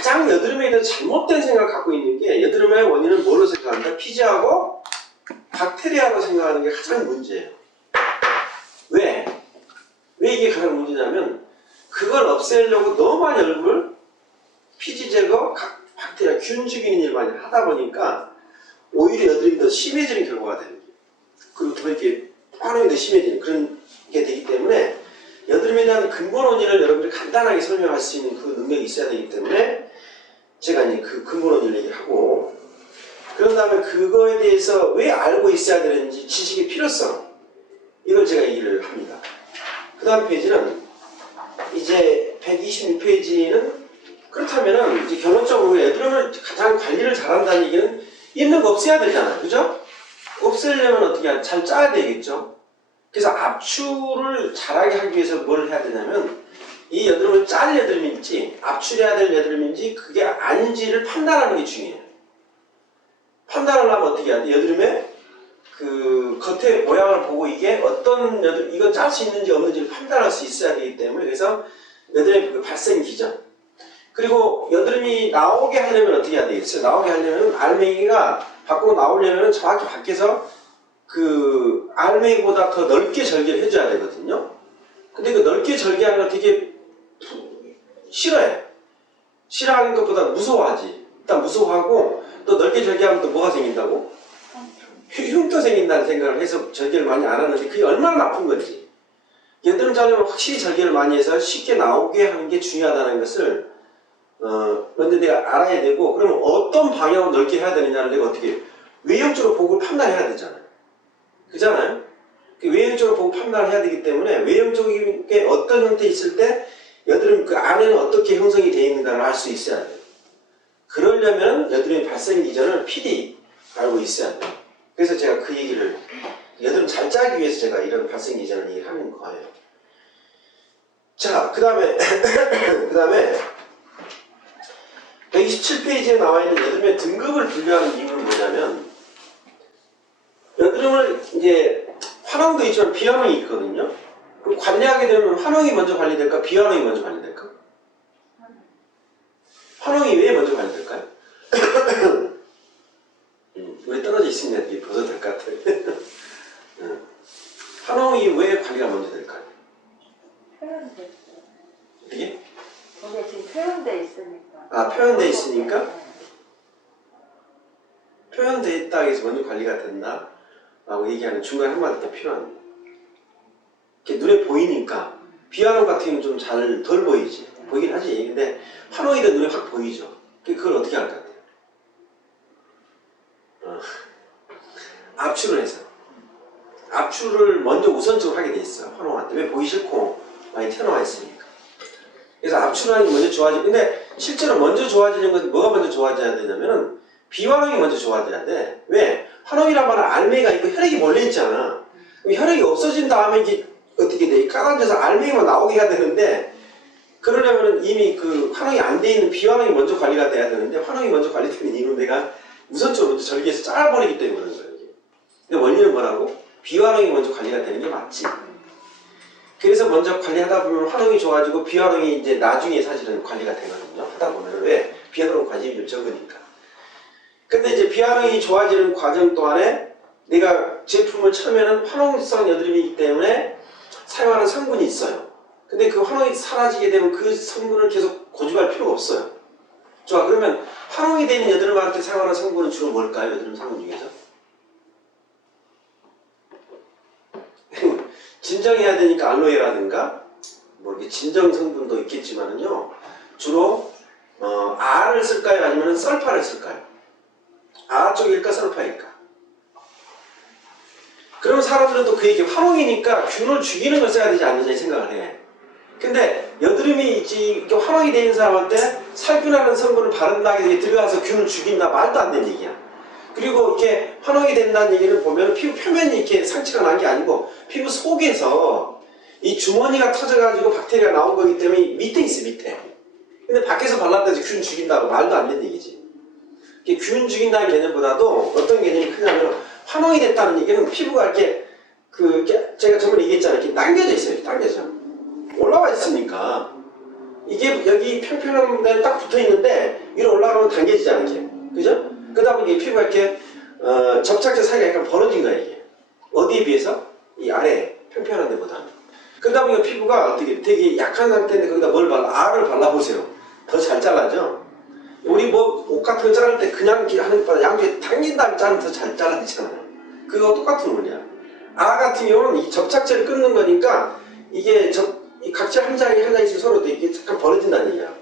가장 여드름에 대해서 잘못된 생각을 갖고 있는 게 여드름의 원인은 뭘로 생각한다? 피지하고 박테리아로 생각하는 게 가장 문제예요. 왜? 왜 이게 가장 문제냐면 그걸 없애려고 너무 많이 얼굴을 피지 제거, 박테리아, 균 죽이는 일 많이 하다 보니까 오히려 여드름이 더 심해지는 결과가 되는 거예요. 그리고 더 이렇게 환원이 더 심해지는 그런 게 되기 때문에 여드름에 대한 근본 원인을 여러분들이 간단하게 설명할 수 있는 그 능력이 있어야 되기 때문에 제가 이제 그 근본 원인을 얘기하고 그런 다음에 그거에 대해서 왜 알고 있어야 되는지 지식의 필요성 이걸 제가 얘기를 합니다. 그 다음 페이지는 이제 126페이지는 그렇다면은 이제 결론적으로 여드름을 가장 관리를 잘한다는 얘기는 있는 거 없애야 되잖아요. 그죠? 없애려면 어떻게 해야 잘 짜야 되겠죠? 그래서 압출을 잘하게 하기 위해서 뭘 해야 되냐면 이 여드름을 짤 여드름인지 압출해야 될 여드름인지 그게 아닌지를 판단하는 게 중요해요. 판단을 하면 어떻게 해야 돼? 여드름의 그 겉의 모양을 보고 이게 어떤 여드름, 이건 짤 수 있는지 없는지를 판단할 수 있어야 되기 때문에 그래서 여드름의 그 발생 기전 그리고 여드름이 나오게 하려면 어떻게 해야 되겠어요? 나오게 하려면 알맹이가 밖으로 나오려면 정확히 밖에서 그 알맹이보다 더 넓게 절개를 해줘야 되거든요. 근데 그 넓게 절개하는 걸 되게 싫어해. 싫어하는 것보다 무서워하지. 일단 무서워하고 또 넓게 절개하면 또 뭐가 생긴다고? 흉터 생긴다는 생각을 해서 절개를 많이 안 하는데 그게 얼마나 나쁜 건지. 여드름 자르면 확실히 절개를 많이 해서 쉽게 나오게 하는 게 중요하다는 것을 먼저 내가 알아야 되고 그러면 어떤 방향으로 넓게 해야 되느냐를 내가 어떻게 외형적으로 보고 판단해야 되잖아요. 그잖아요? 외형적으로 보고 판단을 해야 되기 때문에 외형적인 게 어떤 형태에 있을 때 여드름 그 안에는 어떻게 형성이 되어 있는가를 알 수 있어야 돼요. 그러려면 여드름의 발생 기전을 필히 알고 있어야 돼요. 그래서 제가 그 얘기를 여드름 잘 짜기 위해서 제가 이런 발생 기전을 얘기하는 거예요. 자, 그 다음에 127페이지에 나와 있는 여드름의 등급을 분류하는 이유는 뭐냐면 여드름을 이제 환원도 있지만 비환원이 있거든요. 그럼 관리하게 되면 환원이 먼저 관리될까? 비환원이 먼저 관리될까? 환원이 왜 먼저 관리될까요? 우리 떨어져 있으면 이렇게 벗어도 될 것 같아요. 환원이 왜 관리가 먼저 될까요? 표현돼 있어요. 이게? 거기에 지금 표현돼 있으니까. 아, 표현돼 있으니까? 표현돼 있다 해서 먼저 관리가 된다 라고 얘기하는 중간에 한마디 더 필요합니다. 이렇게 눈에 보이니까 비환원 같은 경우는 좀 잘 덜 보이지. 보이긴 하지. 근데 환원이 된 눈에 확 보이죠. 그걸 어떻게 할 것 같아요? 압출을 해서 압출을 먼저 우선적으로 하게 돼 있어요. 환원할 때. 왜 보기 싫고 많이 튀어나와 있으니까. 그래서 압출하는 게 먼저 좋아지고 근데 실제로 먼저 좋아지는 건 뭐가 먼저 좋아져야 되냐면은 비환원이 먼저 좋아져야 돼. 왜? 환원이란 말은 알맹이가 있고 혈액이 몰려있잖아. 혈액이 없어진 다음에 이게 어떻게 돼? 깔아져서 알맹이만 나오게 해야 되는데 그러려면 이미 그 환원이 안 돼 있는 비환원이 먼저 관리가 돼야 되는데 환원이 먼저 관리되는 이유는 내가 우선적으로 먼저 절개해서 잘라버리기 때문에 그런 거예요. 근데 원리는 뭐라고? 비환원이 먼저 관리가 되는 게 맞지. 그래서 먼저 관리하다 보면 환원이 좋아지고 비환원이 이제 나중에 사실은 관리가 되거든요. 하다 보면 왜? 비환원 관심이 좀 적으니까. 근데 이제 비환원이 좋아지는 과정 동안에 내가 제품을 처음에는 환원성 여드름이기 때문에 사용하는 성분이 있어요. 근데 그 환원이 사라지게 되면 그 성분을 계속 고집할 필요가 없어요. 좋아, 그러면 환원이 되는 여드름한테 사용하는 성분은 주로 뭘까요? 여드름 성분 중에서? 진정해야 되니까 알로에라든가 뭐 이렇게 진정 성분도 있겠지만은요 주로 아를 쓸까요? 아니면 썰파를 쓸까요? 아 쪽일까 썰파일까? 그럼 사람들은 또 그 얘기 환원이니까 균을 죽이는 걸 써야 되지 않느냐 생각을 해. 근데 여드름이 이렇게 환원이 되는 사람한테 살균하는 성분을 바른다게 들어가서 균을 죽인다 말도 안 되는 얘기야. 그리고 이렇게 환원이 된다는 얘기는 보면 피부 표면이 이렇게 상처가 난 게 아니고 피부 속에서 이 주머니가 터져가지고 박테리아가 나온 거기 때문에 밑에 있어 밑에. 근데 밖에서 발랐다 해서 균 죽인다고 말도 안 되는 얘기지. 균 죽인다는 개념보다도 어떤 개념이 크냐면 환원이 됐다는 얘기는 피부가 이렇게 제가 저번에 얘기했잖아요. 이렇게 당겨져 있어요. 당겨져. 올라와 있으니까 이게 여기 평평한 데는 딱 붙어 있는데 위로 올라가면 당겨지지 않게. 그죠? 그러다 보니 피부가 이렇게 접착제 사이가 약간 벌어진 거야 이게. 어디에 비해서? 이 아래 평평한 데보다. 그러다 보니까 피부가 어떻게 되게 약한 상태인데 거기다 뭘 발라? 알을 발라보세요. 더 잘 잘라져. 우리 뭐 옷 같은 거 자를 때 그냥 이렇게 하는 것보다 양쪽에 당긴 다음에 자르면 더 잘 잘라지잖아요. 그거 똑같은 원리야. 알 같은 경우는 이 접착제를 끊는 거니까 이게 이 각질 한 장이 한 장씩 서로 이게 잠깐 벌어진다는 얘기야.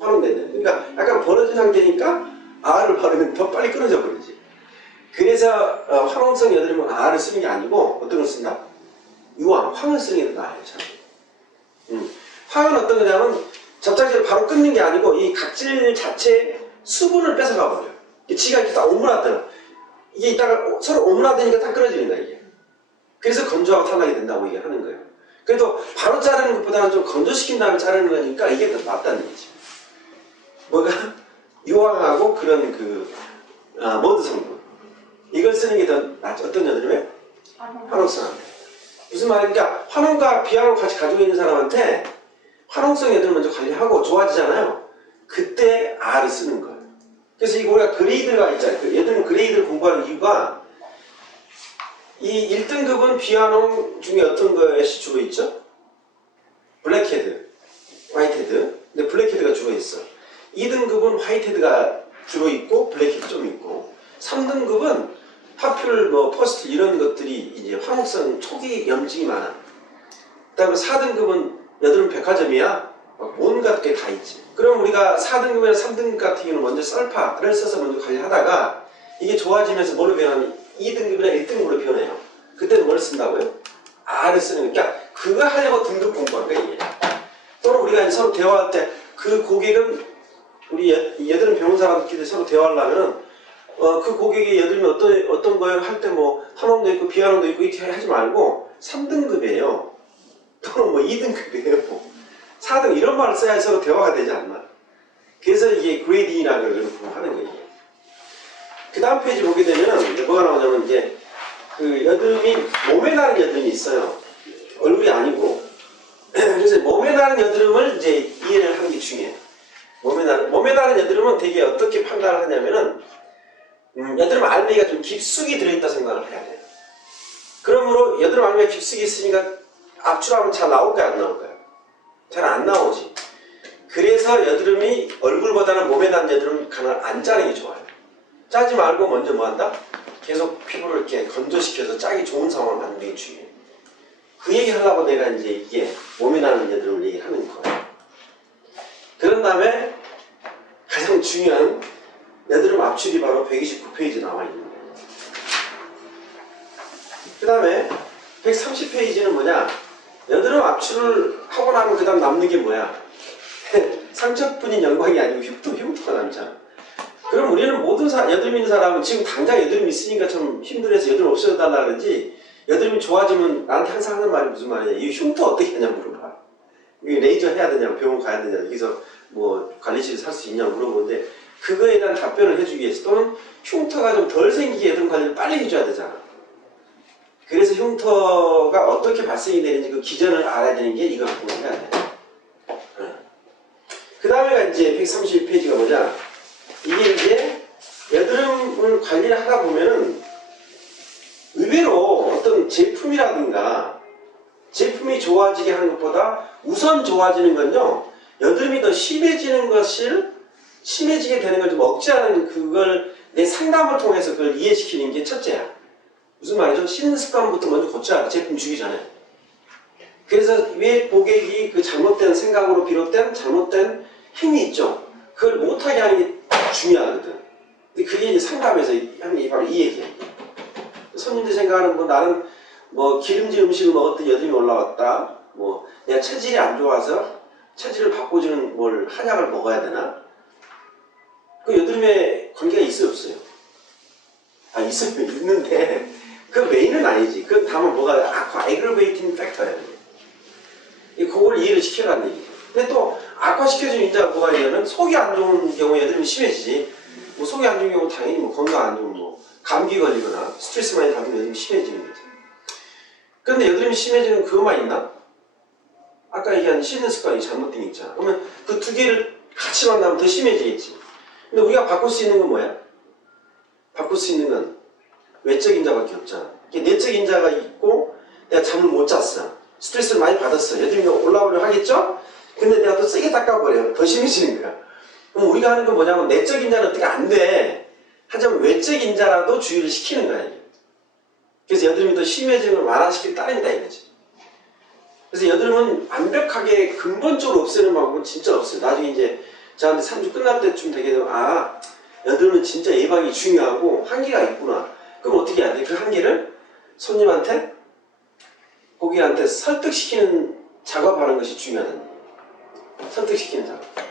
활용된다. 그러니까 약간 벌어진 상태니까 알을 바르면 더 빨리 끊어져 버리지. 그래서 화농성 여드름은 알을 쓰는 게 아니고 어떤 걸 쓴다? 유황, 황을 쓰는 게 더 나아요. 참. 황은 어떤 거냐면 접착제를 바로 끊는 게 아니고 이 각질 자체의 수분을 뺏어가 버려요. 지가 이렇게 딱 오므라드는 이게 이따가 서로 오므라드니까 딱 끊어지는 거야 이게. 그래서 건조하고 탈락이 된다고 얘기하는 거예요. 그래도 바로 자르는 것보다는 좀 건조시킨 다음에 자르는 거니까 이게 더 낫다는 얘기죠. 뭐가? 유황하고 그런 모드 성분 이걸 쓰는 게 더 낫죠. 어떤 여드름에? 화농성. 무슨 말이니까 화농과 비화농 같이 가지고 있는 사람한테 화농성 여드름 먼저 관리하고 좋아지잖아요. 그때 R을 쓰는 거예요. 그래서 이거 우리가 그레이드가 있잖아요. 여드름 그레이드를 공부하는 이유가 이 1등급은 비화농 중에 어떤 것이 주로 있죠? 블랙헤드, 화이트헤드. 근데 블랙헤드가 주로 있어. 2등급은 화이트헤드가 주로 있고 블랙헤드 좀 있고 3등급은 파퓰, 퍼스트 이런 것들이 이제 화농성 초기 염증이 많아. 그 다음에 4등급은 여드름 백화점이야. 온갖 게 다 있지. 그럼 우리가 4등급이나 3등급 같은 경우는 먼저 썰파를 써서 먼저 관리하다가 이게 좋아지면서 뭘로 변하면 2등급이나 1등급으로 변해요. 그때는 뭘 쓴다고요? R을 쓰는 거니까 그거 하려고 등급 공부한 거야 이게. 또는 우리가 서로 대화할 때 그 고객은 우리 여드름 병원 사람들끼리 서로 대화하려면은 그 고객의 여드름이 어떤 거예요? 할 때 화농도 있고 비화농도 있고 이렇게 하지 말고 3등급이에요. 또는 2등급이에요. 4등 이런 말을 써야 서로 대화가 되지 않나. 그래서 이게 그레이딩이라는 걸 하는 거예요. 그 다음 페이지 보게 되면 뭐가 나오냐면 이제 그 여드름이 몸에 나는 여드름이 있어요. 얼굴이 아니고. 그래서 몸에 나는 여드름을 이제 이해를 하는 게 중요해요. 몸에 나는 여드름은 되게 어떻게 판단을 하냐면은 여드름 알맹이가 좀 깊숙이 들어있다 생각을 해야 돼요. 그러므로 여드름 알맹이가 깊숙이 있으니까 압출하면 잘 나올까요? 안 나올까요? 잘 안 나오지. 그래서 여드름이 얼굴보다는 몸에 난 여드름 가능한 안 짜는 게 좋아요. 짜지 말고 먼저 뭐 한다? 계속 피부를 이렇게 건조시켜서 짜기 좋은 상황을 만드는 게 중요해요. 그 얘기 하려고 내가 이제 이게 몸에 나는 여드름을 얘기하는 거예요. 그런 다음에 가장 중요한 여드름 압출이 바로 129페이지에 나와 있는 거예요. 그 다음에 130페이지는 뭐냐? 여드름 압출을 하고 나면 그 다음 남는 게 뭐야? 상처뿐인 영광이 아니고 흉터가 남잖아. 그럼 우리는 모든 여드름 있는 사람은 지금 당장 여드름 있으니까 좀 힘들어서 여드름 없애달라 그러지 여드름이 좋아지면 나한테 항상 하는 말이 무슨 말이냐? 이 흉터 어떻게 하냐 물어봐. 이게 레이저 해야 되냐 병원 가야 되냐 여기서 관리실에 살 수 있냐 물어보는데 그거에 대한 답변을 해주기 위해서 또는 흉터가 좀 덜 생기게 여드름 관리를 빨리 해줘야 되잖아. 그래서 흉터가 어떻게 발생이 되는지 그 기전을 알아야 되는 게 이걸 공부해야 돼. 그 다음에가 이제 131페이지가 뭐냐? 이게 이제 여드름을 관리를 하다 보면은 의외로 어떤 제품이라든가 제품이 좋아지게 하는 것보다 우선 좋아지는 건요. 여드름이 더 심해지게 되는 걸 좀 억제하는 그걸 내 상담을 통해서 그걸 이해시키는 게 첫째야. 무슨 말이죠? 씻는 습관부터 먼저 고쳐야 돼. 제품 주기 전에. 그래서 왜 고객이 그 잘못된 생각으로 비롯된 잘못된 행위 있죠? 그걸 못하게 하는 게 중요하거든. 근데 그게 이제 상담에서 하는 게 바로 이 얘기야. 손님들 생각하는 나는 기름진 음식을 먹었더니 여드름이 올라왔다. 내가 체질이 안 좋아서 체질을 바꿔주는 한약을 먹어야 되나? 그 여드름에 관계가 있어요, 없어요? 있어요. 있는데 그 메인은 아니지. 그건 다만 aggravating factor야. 그걸 이해를 시켜라는 얘기죠. 근데 또 악화시켜주는 인자가 뭐가 있냐면 속이 안 좋은 경우에 여드름이 심해지지. 속이 안 좋은 경우 당연히 건강 안 좋은 감기 걸리거나 스트레스 많이 받으면 여드름이 심해지는 거지. 그런데 여드름이 심해지는 그것만 있나? 아까 얘기한 씻는 습관이 잘못된 게 있잖아. 그러면 그 두 개를 같이 만나면 더 심해지겠지. 근데 우리가 바꿀 수 있는 건 뭐야? 바꿀 수 있는 건 외적 인자밖에 없잖아. 이게 내적 인자가 있고 내가 잠을 못 잤어. 스트레스를 많이 받았어. 여드름이 올라오려 하겠죠? 근데 내가 또 세게 닦아버려. 더 심해지는 거야. 그럼 우리가 하는 건 뭐냐면 내적 인자는 어떻게 안 돼. 하지만 외적 인자라도 주의를 시키는 거야. 이게. 그래서 여드름이 더 심해지는 걸 완화시킬 따름이다 이거지. 그래서 여드름은 완벽하게 근본적으로 없애는 방법은 진짜 없어요. 나중에 이제 저한테 3주 끝날 때쯤 되게 되면 아 여드름은 진짜 예방이 중요하고 한계가 있구나. 그럼 어떻게 해야 돼? 그 한계를 손님한테 고객한테 설득시키는 작업하는 것이 중요하다. 설득시키는 작업.